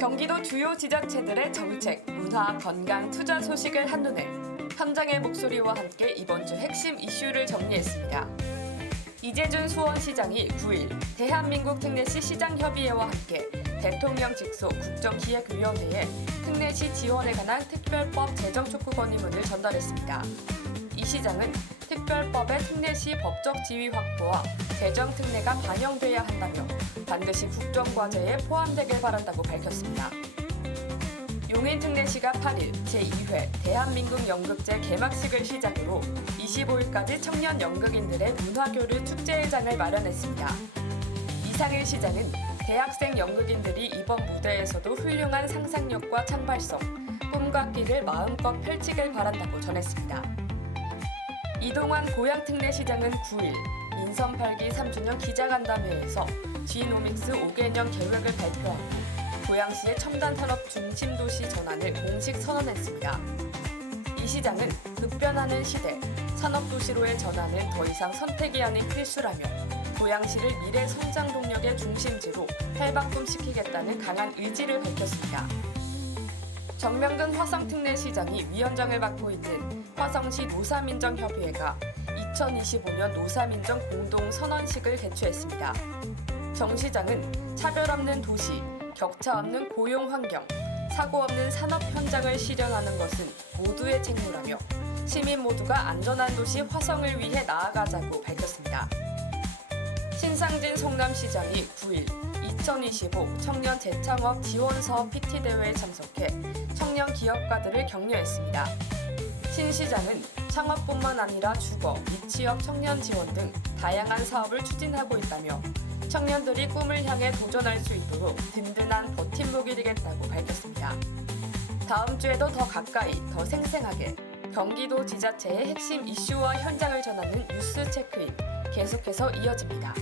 경기도 주요 지자체들의 정책, 문화, 건강, 투자 소식을 한눈에 현장의 목소리와 함께 이번 주 핵심 이슈를 정리했습니다. 이재준 수원시장이 9일 대한민국 특례시 시장협의회와 함께 대통령 직속 국정기획위원회에 특례시 지원에 관한 특별법 제정 촉구 건의문을 전달했습니다. 이 시장은 특별법의 특례시 법적 지위 확보와 재정 특례가 반영돼야 한다며 반드시 국정과제에 포함되길 바란다고 밝혔습니다. 용인 특례시가 8일 제2회 대한민국 연극제 개막식을 시작으로 25일까지 청년 연극인들의 문화교류 축제회장을 마련했습니다. 이상일 시장은 대학생 연극인들이 이번 무대에서도 훌륭한 상상력과 창발성, 꿈과 끼를 마음껏 펼치길 바란다고 전했습니다. 이동환 고양특례시장은 9일 민선 8기 3주년 기자간담회에서 G노믹스 5개년 계획을 발표하고 고양시의 첨단 산업 중심 도시 전환을 공식 선언했습니다. 이 시장은 급변하는 시대, 산업 도시로의 전환은 더 이상 선택이 아닌 필수라며 고양시를 미래 성장 동력의 중심지로 탈바꿈시키겠다는 강한 의지를 밝혔습니다. 정명근 화성특례시장이 위원장을 맡고 있는 화성시 노사민정협의회가 2025년 노사민정 공동선언식을 개최했습니다. 정 시장은 차별 없는 도시, 격차 없는 고용 환경, 사고 없는 산업 현장을 실현하는 것은 모두의 책무라며 시민 모두가 안전한 도시 화성을 위해 나아가자고 밝혔습니다. 신상진 성남시장이 9일 2025 청년 재창업 지원 사업 PT 대회에 참석해 청년 기업가들을 격려했습니다. 신 시장은 창업뿐만 아니라 주거, 미취업 청년 지원 등 다양한 사업을 추진하고 있다며 청년들이 꿈을 향해 도전할 수 있도록 든든한 버팀목이 되겠다고 밝혔습니다. 다음 주에도 더 가까이, 더 생생하게 경기도 지자체의 핵심 이슈와 현장을 전하는 뉴스 체크인 계속해서 이어집니다.